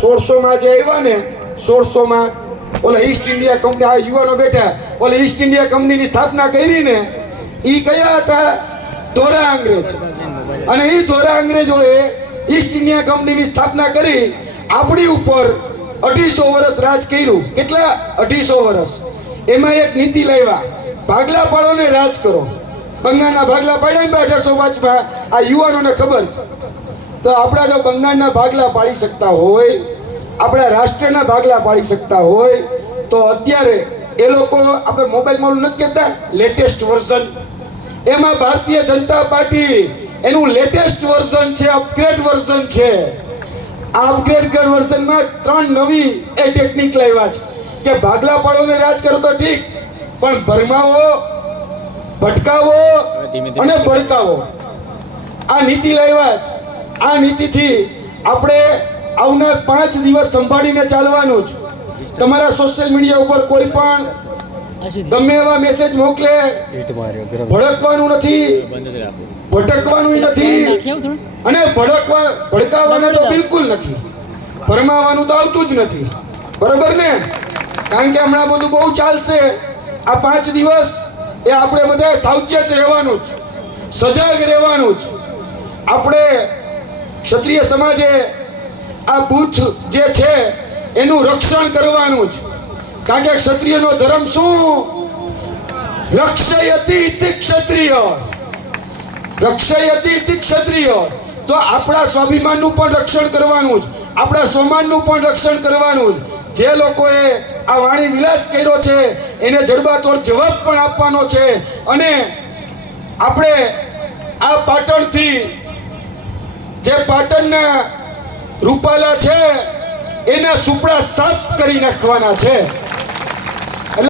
સોળસોમાં જે આવ્યા ને, સોળસોમાં, ઓલા ઈસ્ટ ઇન્ડિયા કંપની આ યુવાનો બેઠા, ઓલા ઈસ્ટ ઇન્ડિયા કંપનીની સ્થાપના કરી ને એ કયા હતા? ધોરા અંગ્રેજ. અને એ ધોરા અંગ્રેજોએ ઈસ્ટ ઇન્ડિયા કંપનીની સ્થાપના કરી, આપણી ઉપર અઢીસો વર્ષ રાજ કર્યું. કેટલા? અઢીસો વર્ષ. એમાં એક નીતિ લાવ્યા. ભાગલા પાડો ને રાજ કરો. બંગાળના ભાગલા પાડ્યા ને અઢારસો પાંચમાં આ યુવાનોને ખબર છે. તો આપણા જો બંગાળના ભાગલા પાડી શકતા હોય, આપણા રાષ્ટ્રના ભાગલા પાડી શકતા હોય, તો અત્યારે એ લોકો આપણે મોબાઈલમાં નથી કહેતા લેટેસ્ટ વર્ઝન એમાં ભારતીય જનતા પાર્ટી એનું લેટેસ્ટ વર્ઝન છે અપગ્રેડ વર્ઝન છે. આ અપગ્રેડ વર્ઝનમાં ત્રણ નવી એ ટેકનિક લાવ્યા છે. કે ભાગલા પાડોને રાજ કરો તો ઠીક, પણ ભરમાવો ભટકાવો અને ભડકાવો. આ નીતિ લાવ્યા છે આ નીતિથી આપણે આવનાર પાંચ દિવસ સંભાળીને ચાલવાનું જ. તમારા સોશિયલ મીડિયા ઉપર કોઈ પણ ગમે એવા મેસેજ મોકલે ભડકવાનું નથી ભટકવાનું નથી અને ભડકવા ભડકાવવાનું તો બિલકુલ નથી. ભરમાવાનું તો આવતું જ નથી. બરાબર ને? કારણ કે હમણાં બધું બહુ ચાલશે. આ પાંચ દિવસ એ આપણે બધા સાવચેત રહેવાનું જ, સજાગ રહેવાનું જ. આપણે ક્ષત્રિય સમાજે આ બુથ જે છે, એનું રક્ષણ કરવાનું જ. કારણ કે ક્ષત્રિયનો ધર્મ શું? રક્ષયતી ક્ષત્રિય. રક્ષયતી ક્ષત્રિય. તો આપણા સ્વાભિમાનનું પણ રક્ષણ કરવાનું જ, આપણા સ્વમાનનું પણ રક્ષણ કરવાનું જ. જે લોકોએ આ વાણી વિલાસ કર્યો છે, એને જડબાતોડ જવાબ પણ આપવાનો છે. અને આપણે આ પાટણથી જે પાટણના રૂપાલા છે, એના સુપડા સાફ કરી નાખવાના છે.